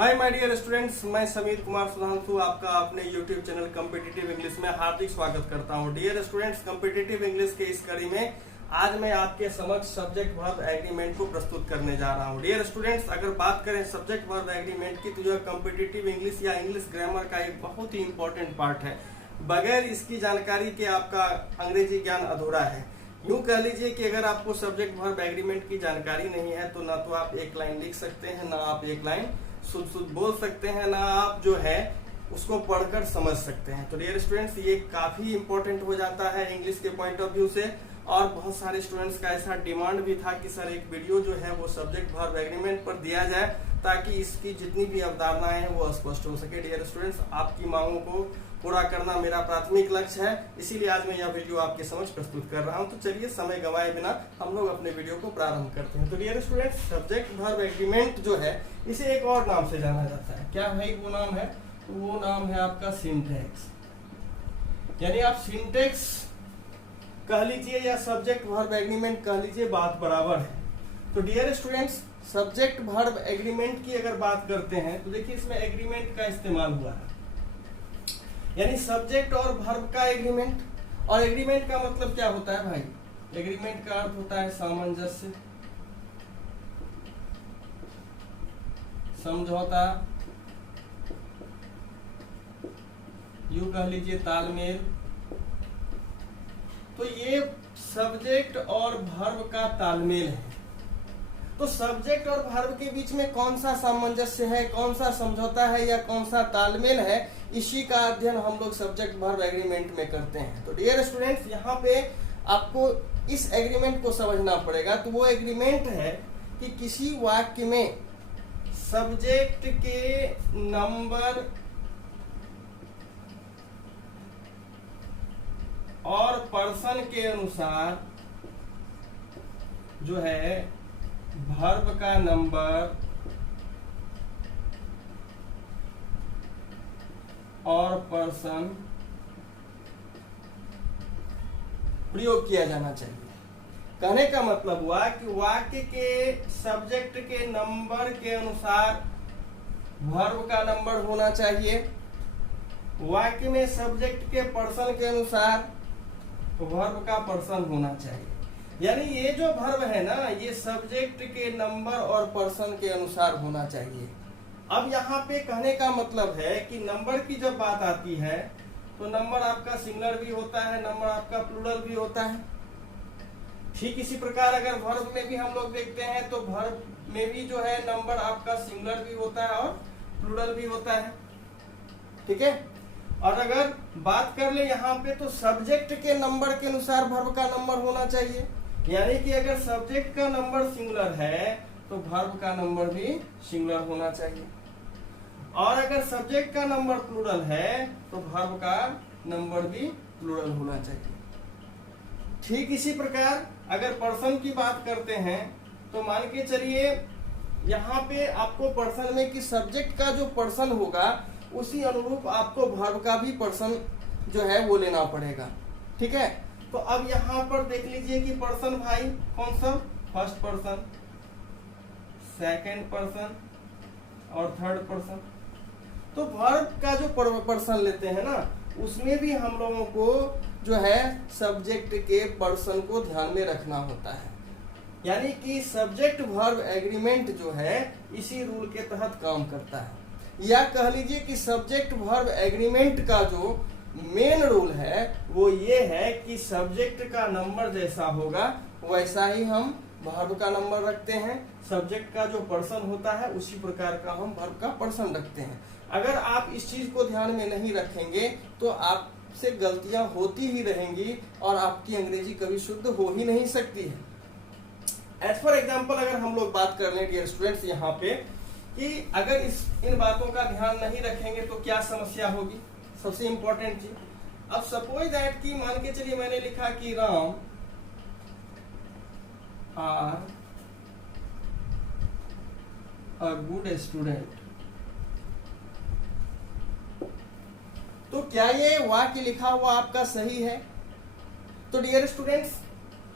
Hi my dear students, मैं समीर कुमार सुधांशु आपका अपने YouTube चैनल कॉम्पिटिटिव इंग्लिश में हार्दिक स्वागत करता हूं। डियर स्टूडेंट्स, कॉम्पिटिटिव इंग्लिश के इस कड़ी में आज मैं आपके समक्ष सब्जेक्ट वर्ब एग्रीमेंट को प्रस्तुत करने जा रहा हूं। डियर स्टूडेंट्स, अगर बात करें सब्जेक्ट वर्ब एग्रीमेंट की तो यह कॉम्पिटिटिव इंग्लिश या इंग्लिश ग्रामर का एक बहुत ही इंपॉर्टेंट पार्ट है। बगैर इसकी जानकारी के आपका अंग्रेजी ज्ञान अधूरा है। यूं कह लीजिए कि अगर आपको सब्जेक्ट वर्ब एग्रीमेंट की जानकारी नहीं है तो ना तो आप एक लाइन लिख सकते हैं, ना आप एक लाइन शुद्ध बोल सकते हैं, ना आप जो है उसको पढ़कर समझ सकते हैं। तो डियर स्टूडेंट्स, ये काफी इंपॉर्टेंट हो जाता है इंग्लिश के पॉइंट ऑफ व्यू से। और बहुत सारे स्टूडेंट्स का ऐसा डिमांड भी था कि सर एक वीडियो जो है वो सब्जेक्ट वर्ब एग्रीमेंट पर दिया जाए ताकि इसकी जितनी भी अवधारणाएं हैं वो स्पष्ट हो सके। डियर स्टूडेंट्स, आपकी मांगों को पूरा करना मेरा प्राथमिक लक्ष्य है, इसीलिए आज मैं यह वीडियो आपके समक्ष प्रस्तुत कर रहा हूं। तो चलिए समय गंवाए बिना हम लोग अपने वीडियो को प्रारंभ करते हैं। तो dear students, subject verb agreement जो है इसे एक और नाम से जाना जाता है। क्या भाई वो नाम है? तो वो नाम है आपका सिंटैक्स। यानी आप सिंटैक्स कह लीजिए या सब्जेक्ट वर्ब एग्रीमेंट कह लीजिए, बात बराबर है। तो dear students, subject verb agreement की अगर बात करते हैं तो देखिए इसमें एग्रीमेंट का इस्तेमाल हुआ है, यानी सब्जेक्ट और वर्ब का एग्रीमेंट। और एग्रीमेंट का मतलब क्या होता है भाई? एग्रीमेंट का अर्थ होता है सामंजस्य, समझौता, यूं कह लीजिए तालमेल। तो ये सब्जेक्ट और वर्ब का तालमेल है। तो सब्जेक्ट और वर्ब के बीच में कौन सा सामंजस्य है, कौन सा समझौता है या कौन सा तालमेल है, इसी का अध्ययन हम लोग सब्जेक्ट वर्ब एग्रीमेंट में करते हैं। तो डियर स्टूडेंट्स, यहाँ पे आपको इस एग्रीमेंट को समझना पड़ेगा। तो वो एग्रीमेंट है कि किसी वाक्य में सब्जेक्ट के नंबर और पर्सन के अनुसार जो है वर्ब का नंबर और पर्सन प्रयोग किया जाना चाहिए। कहने का मतलब हुआ कि वाक्य के सब्जेक्ट के नंबर के अनुसार वर्ब का नंबर होना चाहिए, वाक्य में सब्जेक्ट के पर्सन के अनुसार वर्ब का पर्सन होना चाहिए। यानी ये जो वर्ब है ना, ये सब्जेक्ट के नंबर और पर्सन के अनुसार होना चाहिए। अब यहाँ पे कहने का मतलब है कि नंबर की जब बात आती है तो नंबर आपका सिंगुलर भी होता है, नंबर आपका प्लूरल भी होता है। ठीक इसी प्रकार अगर वर्ब में भी हम लोग देखते हैं तो वर्ब में भी जो है नंबर आपका सिंगुलर भी होता है और प्लूरल भी होता है। ठीक है। और अगर बात कर ले यहाँ पे तो सब्जेक्ट के नंबर के अनुसार वर्ब का नंबर होना चाहिए। यानी कि अगर सब्जेक्ट का नंबर सिंगुलर है तो वर्ब का नंबर भी सिंगुलर होना चाहिए। और अगर सब्जेक्ट का नंबर प्लूरल है तो वर्ब का नंबर भी प्लूरल होना चाहिए। ठीक इसी प्रकार अगर पर्सन की बात करते हैं तो मान के चलिए यहाँ पे आपको पर्सन में कि सब्जेक्ट का जो पर्सन होगा उसी अनुरूप आपको वर्ब का भी पर्सन जो है वो लेना पड़ेगा। ठीक है। तो अब यहाँ पर देख लीजिए कि पर्सन भाई कौन सा? फर्स्ट पर्सन, सेकंड पर्सन और थर्ड पर्सन। तो वर्ब का जो पर्सन लेते हैं ना, उसमें भी हम लोगों को जो है सब्जेक्ट के पर्सन को ध्यान में रखना होता है। यानी कि सब्जेक्ट वर्ब एग्रीमेंट जो है इसी रूल के तहत काम करता है। या कह लीजिए कि सब्जेक्ट वर्ब एग्रीमेंट का जो मेन रूल है वो ये है कि सब्जेक्ट का नंबर जैसा होगा वैसा ही हम वर्ब का नंबर रखते हैं। सब्जेक्ट का जो पर्सन होता है उसी प्रकार का हम वर्ब का पर्सन रखते हैं। अगर आप इस चीज को ध्यान में नहीं रखेंगे तो आपसे गलतियां होती ही रहेंगी और आपकी अंग्रेजी कभी शुद्ध हो ही नहीं सकती है। एज फॉर एग्जाम्पल अगर हम लोग बात कर लें डियर स्टूडेंट्स यहाँ पे कि अगर इन बातों का ध्यान नहीं रखेंगे तो क्या समस्या होगी? सबसे इंपॉर्टेंट चीज, अब सपोज दैट कि मान के चलिए मैंने लिखा कि Ram are a good student. तो क्या ये वाक्य लिखा हुआ आपका सही है? तो डियर स्टूडेंट्स,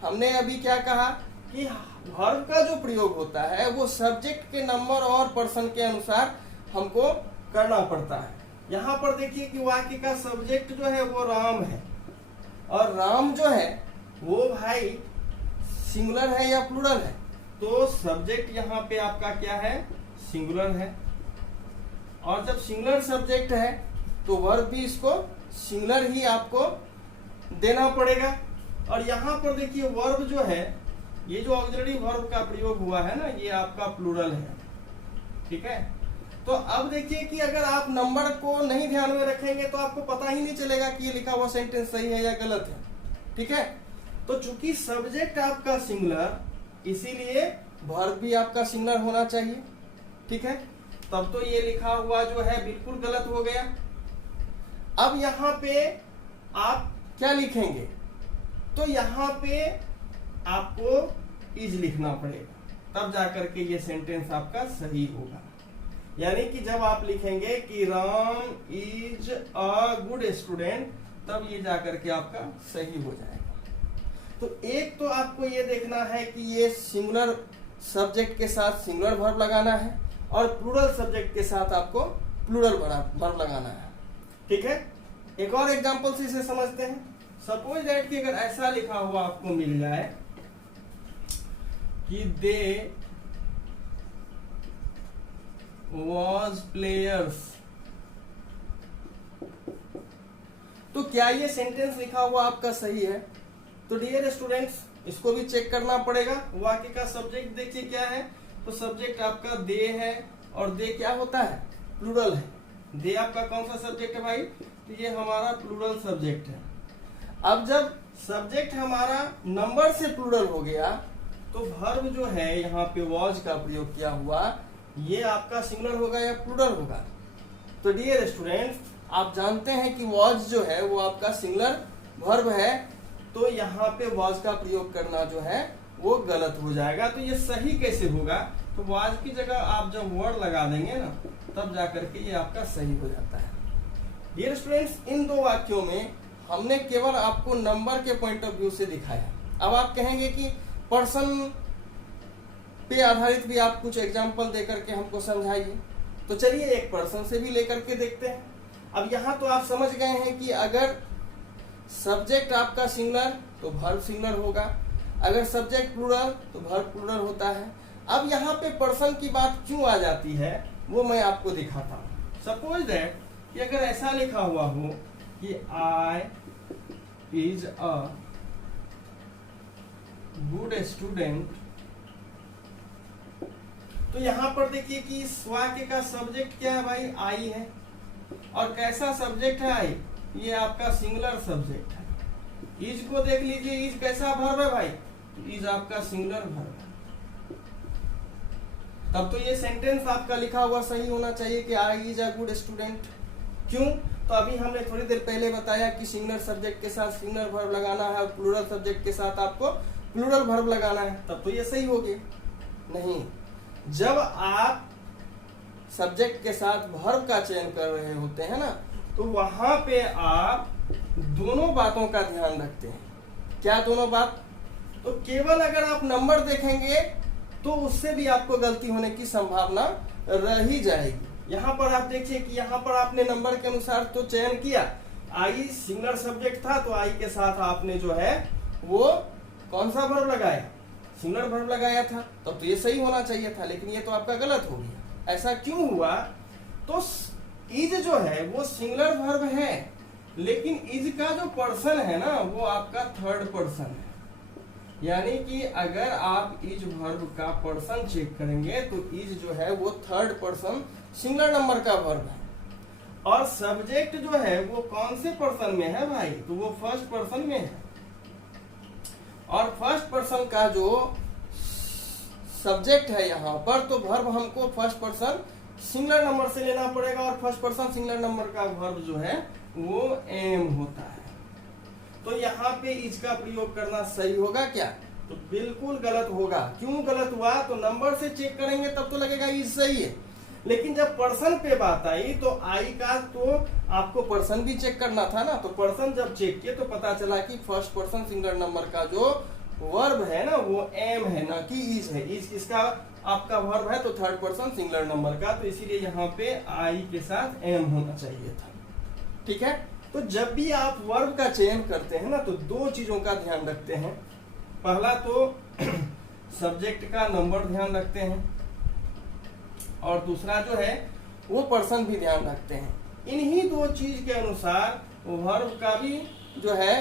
हमने अभी क्या कहा कि वर्ब का जो प्रयोग होता है वो सब्जेक्ट के नंबर और पर्सन के अनुसार हमको करना पड़ता है। यहाँ पर देखिए कि वाक्य का सब्जेक्ट जो है वो राम है, और राम जो है वो भाई सिंगुलर है या प्लूरल है, तो सब्जेक्ट यहाँ पे आपका क्या है, सिंगुलर है। और जब सिंगुलर सब्जेक्ट है तो वर्ब भी इसको सिंगुलर ही आपको देना पड़ेगा। और यहाँ पर देखिए वर्ब जो है, ये जो ऑक्सिलरी वर्ब का प्रयोग हुआ है ना, ये आपका प्लूरल है, ठीक है। तो अब देखिए कि अगर आप नंबर को नहीं ध्यान में रखेंगे तो आपको पता ही नहीं चलेगा कि ये लिखा हुआ सेंटेंस सही है या गलत है, ठीक है। तो चूंकि सब्जेक्ट आपका सिंगुलर, इसीलिए वर्ब भी आपका सिंगुलर होना चाहिए, ठीक है। तब तो ये लिखा हुआ जो है बिल्कुल गलत हो गया। अब यहाँ पे आप क्या लिखेंगे, तो यहाँ पे आपको इज लिखना पड़ेगा, तब जाकर के ये सेंटेंस आपका सही होगा। यानी कि जब आप लिखेंगे कि Ram is a good student, तब ये जाकर के आपका सही हो जाएगा। तो एक तो आपको ये देखना है कि ये सिंगुलर सब्जेक्ट के साथ सिंगुलर वर्ब लगाना है, और प्लूरल सब्जेक्ट के साथ आपको प्लूरल वर्ब लगाना है, ठीक है। एक और एग्जांपल से इसे समझते हैं। सपोज दैट कि अगर ऐसा लिखा हुआ आपको मिल जाए कि दे वॉज प्लेयर्स, तो क्या ये सेंटेंस लिखा हुआ आपका सही है? तो डियर स्टूडेंट्स, इसको भी चेक करना पड़ेगा। वाक्य का सब्जेक्ट देखिए क्या है, तो सब्जेक्ट आपका दे है, और दे क्या होता है, प्लूरल है। दे आपका कौन सा सब्जेक्ट है भाई, तो ये हमारा प्लूरल सब्जेक्ट है। अब जब सब्जेक्ट हमारा नंबर से प्लूरल हो गया, तो वर्ब जो है यहाँ पे वॉज का प्रयोग किया हुआ, ये आपका सिंगुलर होगा या प्लूरल होगा? तो डियर स्टूडेंट्स, आप जानते हैं कि वॉज जो है वो आपका सिंगुलर वर्ब है, तो यहाँ पे वॉज का प्रयोग करना जो है वो गलत हो जाएगा। तो ये सही कैसे होगा, तो वॉज की जगह आप जब वर्ड लगा देंगे ना, तब जाकर के ये आपका सही हो जाता है। डियर स्टूडेंट्स, इन दो वाक्यों में हमने केवल आपको नंबर के पॉइंट ऑफ व्यू से दिखाया। अब आप कहेंगे कि पर्सन पे आधारित भी आप कुछ एग्जाम्पल देकर के हमको समझाइए, तो चलिए एक पर्सन से भी लेकर के देखते हैं। अब यहाँ तो आप समझ गए हैं कि अगर सब्जेक्ट आपका सिंगुलर तो वर्ब सिंगुलर होगा, अगर सब्जेक्ट प्लूरल तो वर्ब प्लूरल होता है। अब यहाँ पे पर्सन की बात क्यों आ जाती है, वो मैं आपको दिखाता हूँ। सपोज दैट कि अगर ऐसा लिखा हुआ हो कि I is a good student, तो यहाँ पर देखिए कि इस वाक्य का सब्जेक्ट क्या है भाई, आई है। और कैसा सब्जेक्ट है आई, ये आपका सिंगुलर सब्जेक्ट है। इज को देख लीजिए, इज कैसा वर्ब है भाई, इज आपका सिंगुलर वर्ब है। तब तो ये सेंटेंस आपका लिखा हुआ सही होना चाहिए कि I is a good student. क्यों, तो अभी हमने थोड़ी देर पहले बताया कि सिंगुलर सब्जेक्ट के साथ सिंगुलर वर्ब लगाना है, और प्लूरल सब्जेक्ट के साथ आपको प्लूरल वर्ब लगाना है, तब तो ये सही होगी। नहीं, जब आप सब्जेक्ट के साथ वर्ब का चयन कर रहे होते हैं ना, तो वहां पे आप दोनों बातों का ध्यान रखते हैं। क्या दोनों बात, तो केवल अगर आप नंबर देखेंगे तो उससे भी आपको गलती होने की संभावना रह ही जाएगी। यहाँ पर आप देखिए कि यहाँ पर आपने नंबर के अनुसार तो चयन किया, आई सिंगुलर सब्जेक्ट था, तो आई के साथ आपने जो है वो कौन सा वर्ब लगाया, सिंगुलर वर्ब लगाया था, तब तो ये सही होना चाहिए था, लेकिन ये तो आपका गलत हो गया। ऐसा क्यों हुआ, तो इज जो है वो सिंगुलर वर्ब है, लेकिन इज का जो पर्सन है ना वो आपका थर्ड पर्सन है। यानी कि अगर आप इज वर्ब का पर्सन चेक करेंगे तो इज जो है वो थर्ड पर्सन सिंगुलर नंबर का वर्ब है, और सब्जेक्ट जो है वो कौन से पर्सन में है भाई, तो वो फर्स्ट पर्सन में है। और फर्स्ट पर्सन का जो सब्जेक्ट है यहाँ पर, तो वर्ब हमको फर्स्ट पर्सन सिंगुलर नंबर से लेना पड़ेगा, और फर्स्ट पर्सन सिंगुलर नंबर का वर्ब जो है वो एम होता है। तो यहाँ पे इज का प्रयोग करना सही होगा क्या, तो बिल्कुल गलत होगा। क्यों गलत हुआ, तो नंबर से चेक करेंगे तब तो लगेगा इज सही है, लेकिन जब पर्सन पे बात आई तो आई का तो आपको पर्सन भी चेक करना था ना, तो पर्सन जब चेक किए तो पता चला कि फर्स्ट पर्सन सिंगुलर नंबर का जो वर्ब है ना वो एम है ना कि इज है। इज किसका आपका वर्ब है तो थर्ड पर्सन सिंगुलर नंबर का, तो इसीलिए यहाँ पे आई के साथ एम होना चाहिए था। ठीक है, तो जब भी आप वर्ब का चयन करते हैं ना तो दो चीजों का ध्यान रखते हैं। पहला तो सब्जेक्ट का नंबर ध्यान रखते हैं और दूसरा जो है वो पर्सन भी ध्यान रखते हैं। इन्हीं दो चीज के अनुसार वर्ब का भी जो है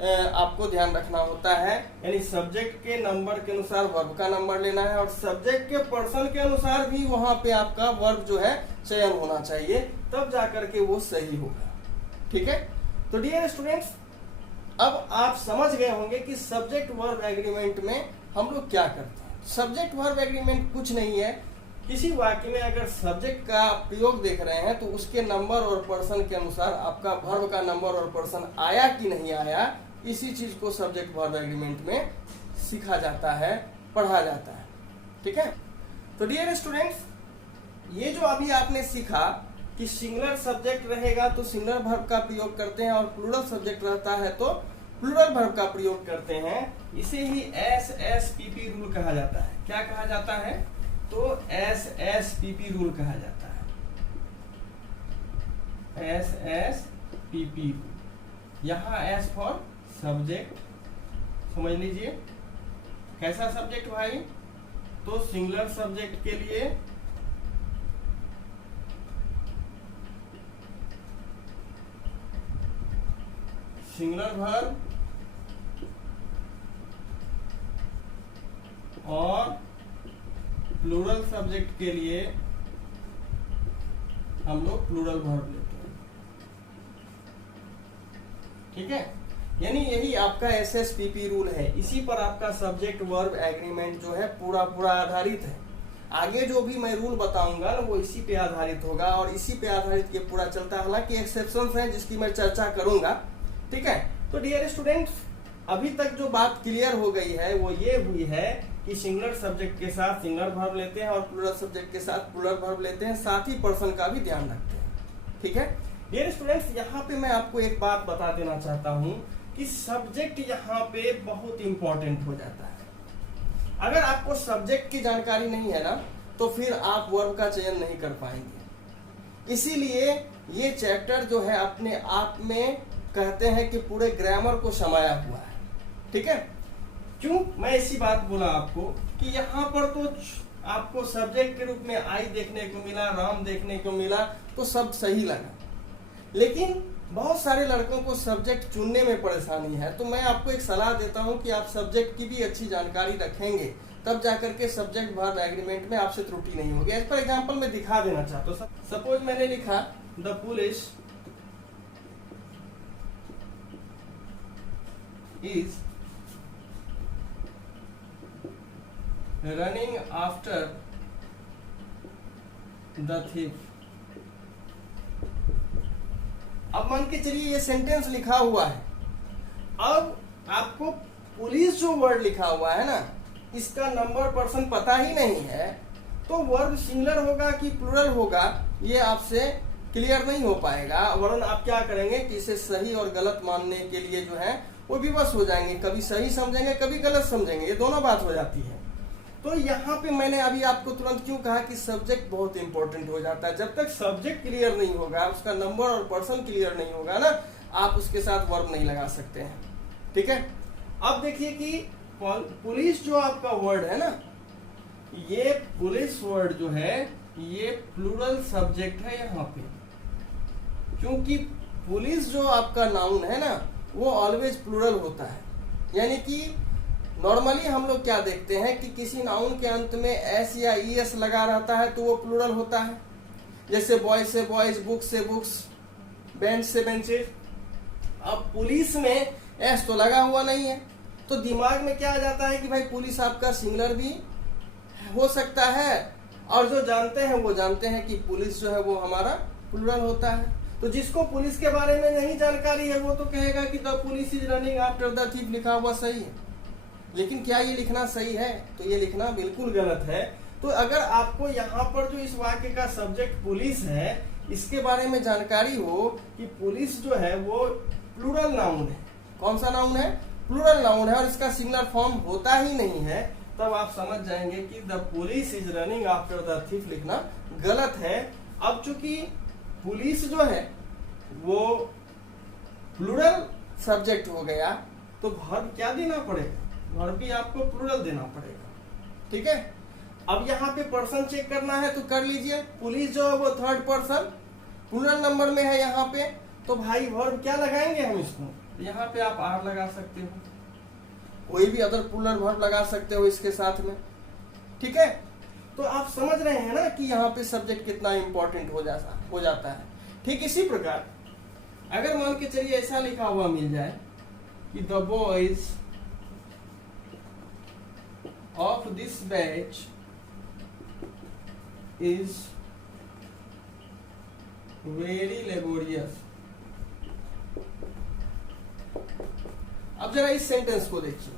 आपको ध्यान रखना होता है, यानी सब्जेक्ट के नंबर के अनुसार वर्ब का नंबर लेना है और सब्जेक्ट के पर्सन के अनुसार भी वहां पे आपका वर्ब जो है चयन होना चाहिए, तब जाकर के वो सही होगा। ठीक है, तो डियर स्टूडेंट्स अब आप समझ गए होंगे कि सब्जेक्ट वर्ब एग्रीमेंट में हम लोग क्या करते हैं। सब्जेक्ट वर्ब एग्रीमेंट कुछ नहीं है, किसी वाक्य में अगर सब्जेक्ट का प्रयोग देख रहे हैं तो उसके नंबर और पर्सन के अनुसार आपका वर्ब का नंबर और पर्सन आया कि नहीं आया, इसी चीज को सब्जेक्ट वर्ब एग्रीमेंट में सीखा जाता है, पढ़ा जाता है। ठीक है, तो डियर स्टूडेंट्स ये जो अभी आपने सीखा कि सिंगुलर सब्जेक्ट रहेगा तो सिंगुलर वर्ब का प्रयोग करते हैं और प्लूरल सब्जेक्ट रहता है तो प्लूरल वर्ब का प्रयोग करते हैं, इसे ही SSPP रूल कहा जाता है। क्या कहा जाता है? तो SSPP रूल कहा जाता है। SSPP रूल, यहाँ S फॉर सब्जेक्ट, समझ लीजिए कैसा सब्जेक्ट भाई, तो सिंगुलर सब्जेक्ट के लिए सिंगुलर वर्ब और प्लूरल सब्जेक्ट के लिए हम लोग प्लूरल वर्ब लेते हैं। ठीक है, यानी यही आपका SSPP रूल है, इसी पर आपका सब्जेक्ट वर्ब एग्रीमेंट जो है पूरा आधारित है। आगे जो भी मैं रूल बताऊंगा ना वो इसी पे आधारित होगा और इसी पे आधारित ये पूरा चलता है। हालांकि एक्सेप्शंस हैं जिसकी मैं चर्चा करूंगा। ठीक है, तो डियर स्टूडेंट्स अभी तक जो बात क्लियर हो गई है वो ये हुई है कि सिंगुलर सब्जेक्ट के साथ सिंगुलर वर्ब लेते हैं और प्लूरल सब्जेक्ट के साथ प्लूरल वर्ब लेते हैं, साथ ही पर्सन का भी ध्यान रखते हैं। ठीक है डियर स्टूडेंट्स, यहाँ पे मैं आपको एक बात बता देना चाहता हूँ कि सब्जेक्ट यहाँ पे बहुत इंपॉर्टेंट हो जाता है। अगर आपको सब्जेक्ट की जानकारी नहीं है ना तो फिर आप वर्ब का चयन नहीं कर पाएंगे। इसीलिए ये चैप्टर जो है अपने आप में कहते हैं कि पूरे ग्रामर को समाया हुआ है। ठीक है, क्यों मैं इसी बात बोला आपको कि यहाँ पर तो आपको सब्जेक्ट के रूप में आई देखने को मिला, राम देखने को मिला, तो सब सही लगा, लेकिन बहुत सारे लड़कों को सब्जेक्ट चुनने में परेशानी है। तो मैं आपको एक सलाह देता हूं कि आप सब्जेक्ट की भी अच्छी जानकारी रखेंगे, तब जाकर के सब्जेक्ट वर्ब एग्रीमेंट में आपसे त्रुटि नहीं होगी। एज पर एग्जांपल मैं दिखा देना चाहता हूँ। सपोज मैंने लिखा the police is running after the thief. अब मान के चलिए ये सेंटेंस लिखा हुआ है। अब आपको पुलिस जो वर्ड लिखा हुआ है ना, इसका नंबर पर्सन पता ही नहीं है, तो वर्ब सिंगुलर होगा कि प्लूरल होगा ये आपसे क्लियर नहीं हो पाएगा। वरन आप क्या करेंगे कि इसे सही और गलत मानने के लिए जो है वो विवश हो जाएंगे, कभी सही समझेंगे कभी गलत समझेंगे, ये दोनों बात हो जाती है। तो यहाँ पे मैंने अभी आपको तुरंत क्यों कहा कि सब्जेक्ट बहुत इंपॉर्टेंट हो जाता है। जब तक सब्जेक्ट क्लियर नहीं होगा, उसका नंबर और पर्सन क्लियर नहीं होगा ना, आप उसके साथ वर्ब नहीं लगा सकते हैं। ठीक है, अब देखिए कि पुलिस जो आपका वर्ड है ना, ये पुलिस वर्ड जो है ये प्लूरल सब्जेक्ट है यहाँ पे, क्योंकि पुलिस जो आपका नाउन है ना वो ऑलवेज प्लूरल होता है। यानी कि नॉर्मली हम लोग क्या देखते हैं कि किसी नाउन के अंत में एस या ईएस लगा रहता है तो वो प्लूरल होता है। जैसे बॉयज से बॉयज, बुक्स से बुक्स, बेंच से बेंचेस। अब पुलिस में एस तो लगा हुआ नहीं है, तो दिमाग में क्या आ जाता है कि भाई पुलिस आपका सिंगुलर भी हो सकता है, और जो जानते हैं वो जानते हैं कि पुलिस जो है वो हमारा प्लूरल होता है। तो जिसको पुलिस के बारे में नहीं जानकारी है वो तो कहेगा कि the police is running after the thief लिखा हुआ सही है, लेकिन क्या ये लिखना सही है? तो ये लिखना बिल्कुल गलत है। तो अगर आपको यहाँ पर जो इस वाक्य का सब्जेक्ट पुलिस है इसके बारे में जानकारी हो कि पुलिस जो है वो प्लूरल नाउन है। कौन सा नाउन है? प्लूरल नाउन है और इसका सिंगुलर फॉर्म होता ही नहीं है, तब आप समझ जाएंगे कि the police is running after the thief लिखना गलत है। अब चूंकि पुलिस जो है वो प्लूरल सब्जेक्ट हो गया, तो वर्ब क्या देना पड़ेगा, वर्ब भी आपको प्लूरल देना पड़ेगा। ठीक है, अब यहाँ पे पर्सन चेक करना है तो कर लीजिए। पुलिस जो है वो थर्ड पर्सन प्लूरल नंबर में है यहाँ पे, तो भाई वर्ब क्या लगाएंगे हम इसको, यहाँ पे आप आर लगा सकते हो, कोई भी अदर प्लूरल वर्ब लगा सकते हो इसके साथ में। ठीक है, तो आप समझ रहे हैं ना कि यहाँ पे सब्जेक्ट कितना इंपॉर्टेंट हो जाता है। ठीक इसी प्रकार अगर मान के चलिए ऐसा लिखा हुआ मिल जाए कि the boys of this batch is very laborious. अब जरा इस सेंटेंस को देखिए,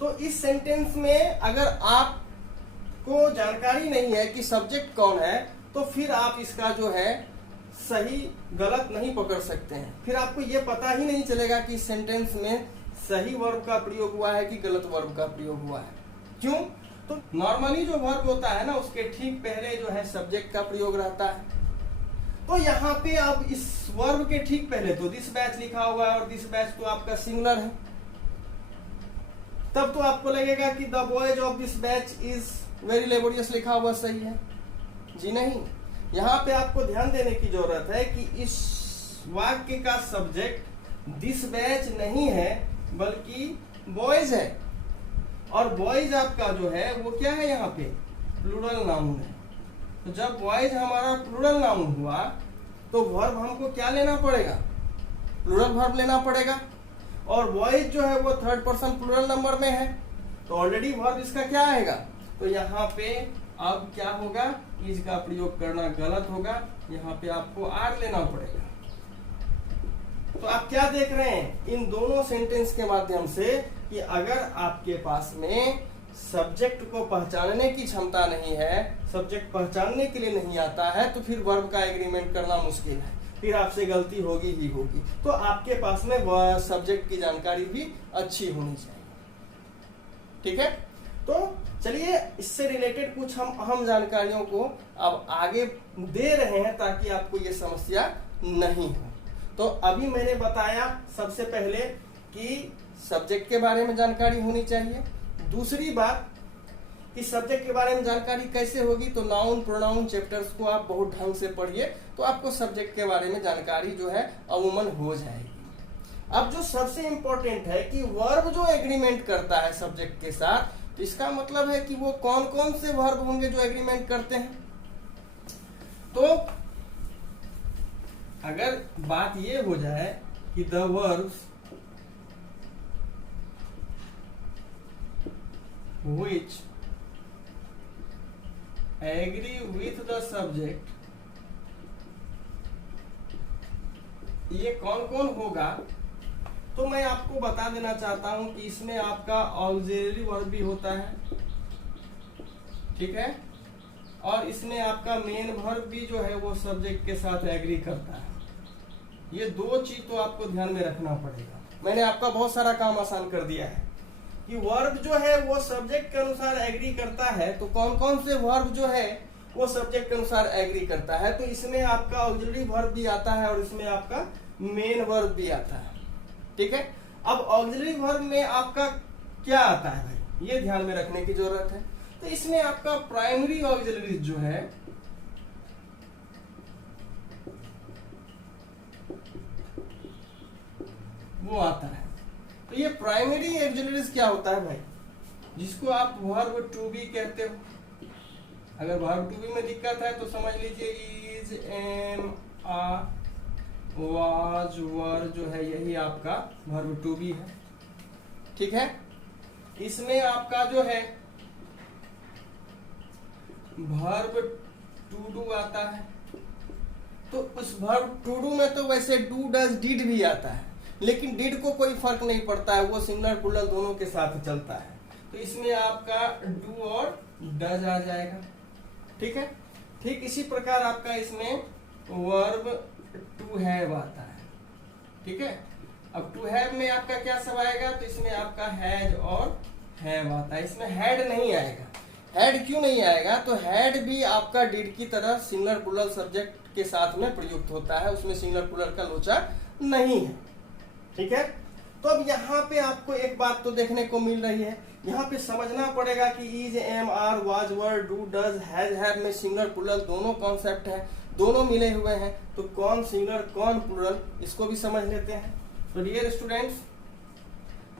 तो इस सेंटेंस में अगर आपको जानकारी नहीं है कि सब्जेक्ट कौन है, तो फिर आप इसका जो है सही गलत नहीं पकड़ सकते हैं। फिर आपको यह पता ही नहीं चलेगा कि इस सेंटेंस में सही वर्ब का प्रयोग हुआ है कि गलत वर्ब का प्रयोग हुआ है। क्यों? तो नॉर्मली जो वर्ब होता है ना, उसके ठीक पहले जो है सब्जेक्ट का प्रयोग रहता है। तो यहाँ पे अब इस वर्ब के ठीक पहले तो दिस बैच लिखा हुआ है और दिस बैच तो आपका सिंगुलर है, तब तो आपको लगेगा कि the boys of this batch is very laborious लिखा हुआ सही है। जी नहीं, यहाँ पे आपको ध्यान देने की जरूरत है कि इस वाक्य का सब्जेक्ट दिस बैच नहीं है बल्कि बॉयज है, और बॉयज आपका जो है वो क्या है, यहाँ पे प्लूरल नाउन है। तो जब बॉयज हमारा प्लूरल नाउन हुआ तो वर्ब हमको क्या लेना पड़ेगा, प्लूरल वर्ब लेना पड़ेगा, और बॉयज जो है वो थर्ड पर्सन प्लूरल नंबर में है, तो ऑलरेडी वर्ब इसका क्या आएगा, तो यहाँ पे अब क्या होगा, इज का प्रयोग करना गलत होगा, यहाँ पे आपको आर लेना पड़ेगा। तो आप क्या देख रहे हैं इन दोनों सेंटेंस के माध्यम से कि अगर आपके पास में सब्जेक्ट को पहचानने की क्षमता नहीं है, सब्जेक्ट पहचानने के लिए नहीं आता है, तो फिर वर्ब का एग्रीमेंट करना मुश्किल है, फिर आपसे गलती होगी ही होगी। तो आपके पास में सब्जेक्ट की जानकारी भी अच्छी होनी चाहिए। ठीक है, तो चलिए इससे रिलेटेड कुछ हम अहम जानकारियों को अब आगे दे रहे हैं ताकि आपको ये समस्या नहीं हो। तो अभी मैंने बताया सबसे पहले कि सब्जेक्ट के बारे में जानकारी होनी चाहिए। दूसरी बात कि सब्जेक्ट के बारे में जानकारी कैसे होगी, तो नाउन प्रोनाउन चैप्टर्स को आप बहुत ढंग से पढ़िए, तो आपको सब्जेक्ट के बारे में जानकारी जो है अमूमन हो जाएगी। अब जो सबसे इंपॉर्टेंट है कि वर्ब जो एग्रीमेंट करता है सब्जेक्ट के साथ, तो इसका मतलब है कि वो कौन कौन से वर्ब होंगे जो एग्रीमेंट करते हैं। तो अगर बात ये हो जाए कि the verbs which agree with the subject, ये कौन कौन होगा, तो मैं आपको बता देना चाहता हूं कि इसमें आपका ऑक्सिलरी वर्ब भी होता है, ठीक है, और इसमें आपका मेन वर्ब भी जो है वो सब्जेक्ट के साथ एग्री करता है। ये दो चीज तो आपको ध्यान में रखना पड़ेगा। मैंने आपका बहुत सारा काम आसान कर दिया है कि वर्ब जो है वो सब्जेक्ट के अनुसार एग्री करता है, तो कौन कौन से वर्ब जो है वो सब्जेक्ट के अनुसार एग्री करता है। तो इसमें आपका ऑक्सिलरी वर्ब भी आता है और इसमें आपका मेन वर्ब भी आता है। ठीक है, अब ऑक्सिलरी वर्ब में आपका क्या आता है भाई, ये ध्यान में रखने की जरूरत है। तो इसमें आपका प्राइमरी ऑक्सिलरी जो है वो आता है। तो ये प्राइमरी ऑक्सिलरीज क्या होता है भाई, जिसको आप वर्ब टू बी कहते हो। अगर वर्ब टू बी में दिक्कत है तो समझ लीजिए इज, एम, आ, वाज, वर जो है यही आपका वर्ब टू बी है। ठीक है, इसमें आपका जो है वर्ब टू डू आता है। तो उस वर्ब टू डू में तो वैसे डू डज डिड भी आता है, लेकिन डिड को कोई फर्क नहीं पड़ता है, वो सिंगुलर प्लूरल दोनों के साथ चलता है। तो इसमें आपका डू और डज आ जाएगा। ठीक है, ठीक इसी प्रकार आपका इसमें वर्ब टू हैव आता है। ठीक है, अब टू हैव में आपका क्या सब आएगा, तो इसमें आपका हैज और हैव आता है, इसमें हैड नहीं आएगा। हैड क्यों नहीं आएगा, तो हैड भी आपका डिड की तरह सिंगुलर प्लूरल सब्जेक्ट के साथ में प्रयुक्त होता है, उसमें सिंगुलर प्लूरल का लोचा नहीं है। ठीक है, तो अब यहाँ पे आपको एक बात तो देखने को मिल रही है, यहाँ पे समझना पड़ेगा कि is, am, are, was, were, do, does, has, have में सिंगुलर प्लूरल दोनों कॉन्सेप्ट है, दोनों मिले हुए हैं, तो कौन सिंगुलर कौन प्लूरल, इसको भी समझ लेते हैं। तो डियर स्टूडेंट्स,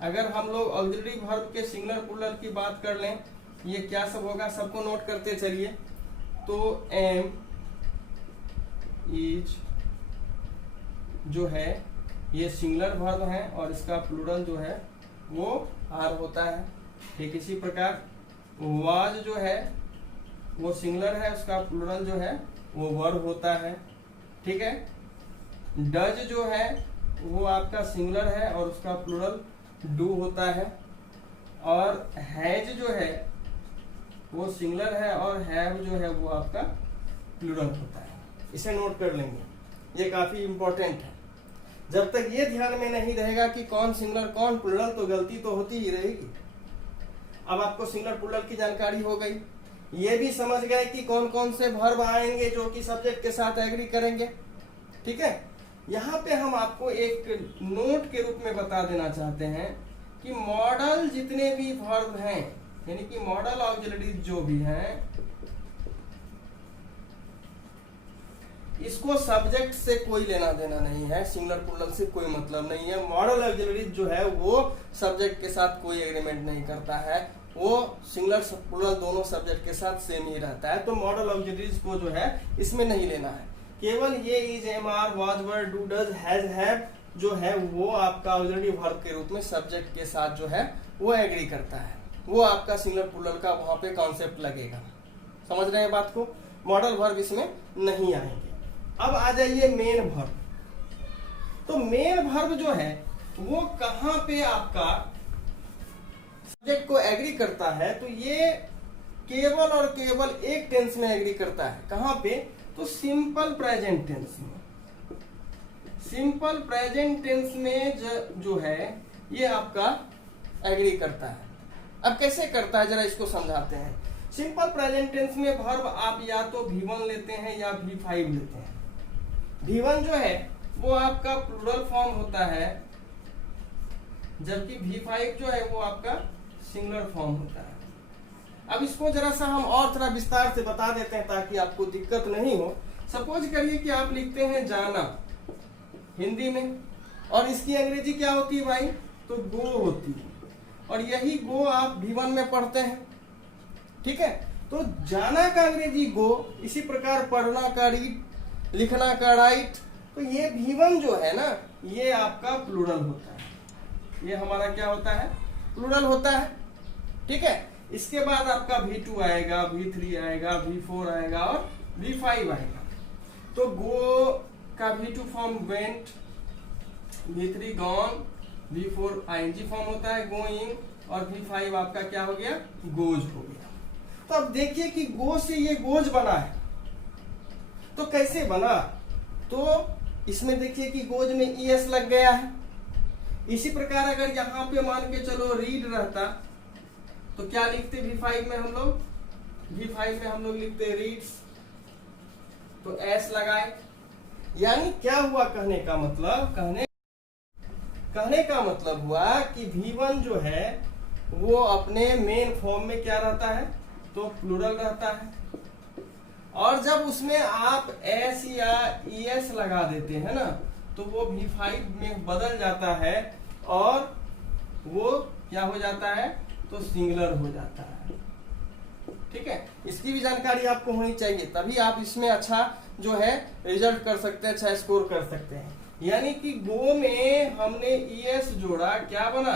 अगर हम लोग ऑक्सिलरी वर्ब के सिंगुलर प्लूरल की बात कर लें, ये क्या सब होगा, सबको नोट करते चलिए। तो एम, इज जो है ये सिंगुलर वर्ब है और इसका प्लूरल जो है वो आर होता है। ठीक इसी प्रकार वाज जो है वो सिंगुलर है, उसका प्लूरल जो है वो वर्ब होता है। ठीक है, डज जो है वो आपका सिंगुलर है और उसका प्लूरल डू होता है, और हैज जो है वो सिंगुलर है और हैव जो है वो आपका प्लूरल होता है। इसे नोट कर लेंगे, ये काफी इंपॉर्टेंट है। जब तक ये ध्यान में नहीं रहेगा कि कौन सिंगुलर कौन प्लूरल, तो गलती तो होती ही रहेगी। अब आपको सिंगुलर प्लूरल की जानकारी हो गई, ये भी समझ गए कि कौन कौन से वर्ब आएंगे जो कि सब्जेक्ट के साथ एग्री करेंगे। ठीक है, यहाँ पे हम आपको एक नोट के रूप में बता देना चाहते हैं कि मॉडल जितने भी वर्ब हैं, यानी कि मॉडल ऑक्सिलरीज जो भी हैं, इसको सब्जेक्ट से कोई लेना देना नहीं है, सिंगुलर प्लूरल से कोई मतलब नहीं है। मॉडल ऑक्सिलरीज जो है वो सब्जेक्ट के साथ कोई एग्रीमेंट नहीं करता है, वो सिंगुलर प्लूरल दोनों सब्जेक्ट के साथ सेम ही रहता है। तो मॉडल ऑक्सिलरीज को जो है इसमें नहीं लेना है, केवल ये is, am, are, was, were, do, does, has, have जो है वो आपका ऑक्सिलरी वर्ब के रूप में सब्जेक्ट के साथ जो है वो एग्री करता है, वो आपका सिंगुलर प्लूरल का वहां पे कॉन्सेप्ट लगेगा। समझ रहे हैं बात को, मॉडल वर्ब इसमें नहीं आएंगे। अब आ जाइए मेन वर्ब। तो मेन वर्ब जो है वो कहां पे आपका सब्जेक्ट को एग्री करता है, तो ये केवल और केवल एक टेंस में एग्री करता है। कहां पे, तो सिंपल प्रेजेंट टेंस में। सिंपल प्रेजेंट टेंस में जो है ये आपका एग्री करता है। अब कैसे करता है जरा इसको समझाते हैं। सिंपल प्रेजेंट टेंस में वर्ब आप या तो V1 लेते हैं या V5 लेते हैं। V1 जो है वो आपका प्लूरल फॉर्म होता है, जबकि V5 जो है वो आपका सिंगुलर फॉर्म होता है। अब इसको जरा सा हम और थोड़ा विस्तार से बता देते हैं ताकि आपको दिक्कत नहीं हो। सपोज करिए कि आप लिखते हैं जाना हिंदी में, और इसकी अंग्रेजी क्या होती है भाई, तो गो होती है, और यही गो आप V1 में पढ़ते हैं। ठीक है, तो जाना का अंग्रेजी गो, इसी प्रकार पढ़ना का रीड, लिखना का राइट। तो ये V1 जो है ना ये आपका प्लूरल होता है, ये हमारा क्या होता है, प्लूरल होता है। ठीक है, इसके बाद आपका V2 आएगा, V3 आएगा, V4 आएगा और V5 आएगा। तो गो का V2 form went, V3 gone, V4 ING form होता है गोइंग, और V5 आपका क्या हो गया, गोज हो गया। तो अब देखिए कि गो से ये गोज बना है, तो कैसे बना, तो इसमें देखिए कि गोज में ES लग गया है। इसी प्रकार अगर यहाँ पे मान के चलो रीड रहता, तो क्या लिखते V5 में हम लोग, V5 में हम लोग लिखते रीड्स, तो S लगाए। यानी क्या हुआ, कहने का मतलब हुआ कि V1 जो है वो अपने मेन फॉर्म में क्या रहता है, तो प्लूरल रहता है, और जब उसमें आप S या ES लगा देते हैं ना, तो वो V5 में बदल जाता है और वो क्या हो जाता है, तो सिंगुलर हो जाता है। ठीक है, इसकी भी जानकारी आपको होनी चाहिए, तभी आप इसमें अच्छा जो है रिजल्ट कर सकते हैं, अच्छा स्कोर कर सकते हैं। यानी कि गो में हमने ES जोड़ा, क्या बना,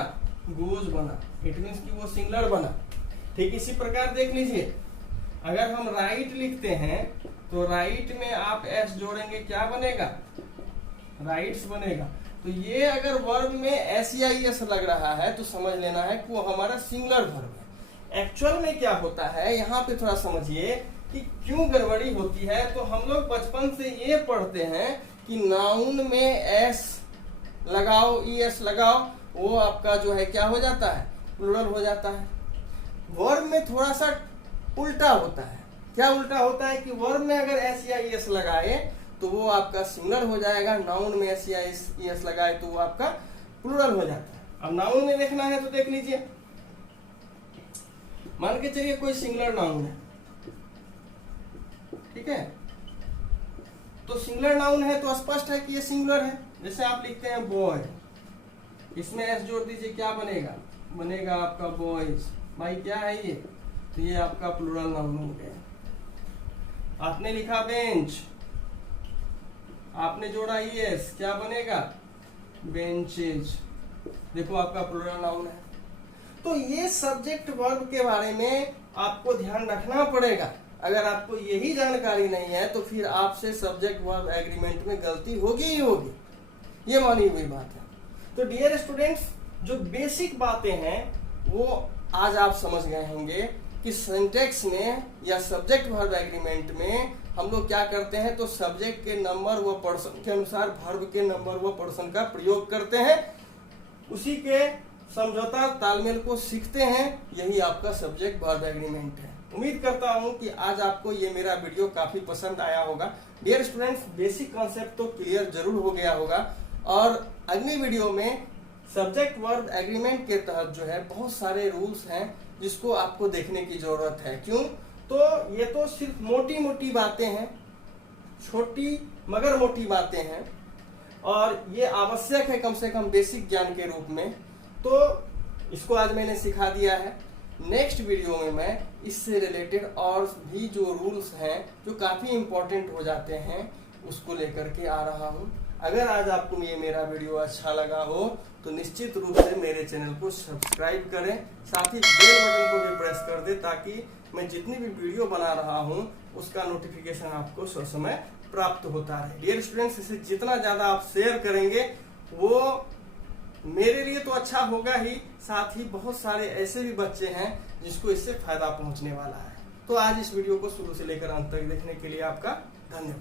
गोज बना, इट मीन्स कि वो सिंगुलर बना। ठीक इसी प्रकार देख लीजिए, अगर हम राइट लिखते हैं तो राइट में आप S जोड़ेंगे, क्या बनेगा, राइट्स बनेगा। तो ये अगर वर्ब में S या ES लग रहा है तो समझ लेना है कि वो हमारा सिंगुलर वर्ब है। एक्चुअल में क्या होता है, यहाँ पे थोड़ा समझिए कि क्यों गड़बड़ी होती है। तो हम लोग बचपन से ये पढ़ते हैं कि नाउन में S लगाओ, ईएस लगाओ, वो आपका जो है क्या हो जाता है, प्लूरल हो जाता है। वर्ब में थोड़ा सा उल्टा होता है। क्या उल्टा होता है कि वर्ब में अगर एस या ईएस लगाए तो वो आपका सिंगुलर हो जाएगा, नाउन में एस या ईएस लगाए तो वो आपका प्लूरल हो जाता है। अब नाउन में देखना है तो देख लीजिए, मान के चलिए कोई सिंगुलर नाउन है, ठीक है, तो सिंगुलर नाउन है तो स्पष्ट है कि ये सिंगुलर है। जैसे आप लिखते हैं बॉय, इसमें एस जोड़ दीजिए, क्या बनेगा, बनेगा आपका बॉयज। भाई क्या है ये, तो ये आपका प्लूरल नाउन हो गया। आपने लिखा बेंच, आपने जोड़ा ईएस, क्या बनेगा, बेंचेज। देखो आपका प्लूरल नाउन है। तो ये सब्जेक्ट वर्ब के बारे में आपको ध्यान रखना पड़ेगा। अगर आपको यही जानकारी नहीं है तो फिर आपसे सब्जेक्ट वर्ब एग्रीमेंट में गलती होगी ही होगी, ये मानी हुई बात है। तो डियर स्टूडेंट्स, जो बेसिक बातें हैं वो आज आप समझ गए होंगे कि सिंटैक्स में या सब्जेक्ट वर्ब एग्रीमेंट में हम लोग क्या करते हैं, तो सब्जेक्ट के नंबर व पर्सन के अनुसार वर्ब के नंबर व पर्सन का प्रयोग करते हैं, उसी के समझौता तालमेल को सीखते हैं। यही आपका सब्जेक्ट वर्ब एग्रीमेंट है। उम्मीद करता हूं कि आज आपको ये मेरा वीडियो काफी पसंद आया होगा। डियर स्टूडेंट्स, बेसिक कॉन्सेप्ट तो क्लियर जरूर हो गया होगा और अगली वीडियो में सब्जेक्ट वर्ब एग्रीमेंट के तहत जो है बहुत सारे रूल्स हैं जिसको आपको देखने की जरूरत है। क्यों, तो ये तो सिर्फ मोटी मोटी बातें हैं, छोटी मगर मोटी बातें हैं और ये आवश्यक है कम से कम बेसिक ज्ञान के रूप में। तो इसको आज मैंने सिखा दिया है। नेक्स्ट वीडियो में मैं इससे रिलेटेड और भी जो रूल्स हैं जो काफी इंपॉर्टेंट हो जाते हैं उसको लेकर के आ रहा हूँ। अगर आज आपको ये मेरा वीडियो अच्छा लगा हो तो निश्चित रूप से मेरे चैनल को सब्सक्राइब करें, साथ ही बेल बटन को भी प्रेस कर दें ताकि मैं जितनी भी वीडियो बना रहा हूँ उसका नोटिफिकेशन आपको समय प्राप्त होता रहे। डियर स्टूडेंट्स, इसे जितना ज्यादा आप शेयर करेंगे वो मेरे लिए तो अच्छा होगा ही, साथ ही बहुत सारे ऐसे भी बच्चे हैं जिसको इससे फायदा पहुंचने वाला है। तो आज इस वीडियो को शुरू से लेकर अंत तक देखने के लिए आपका धन्यवाद।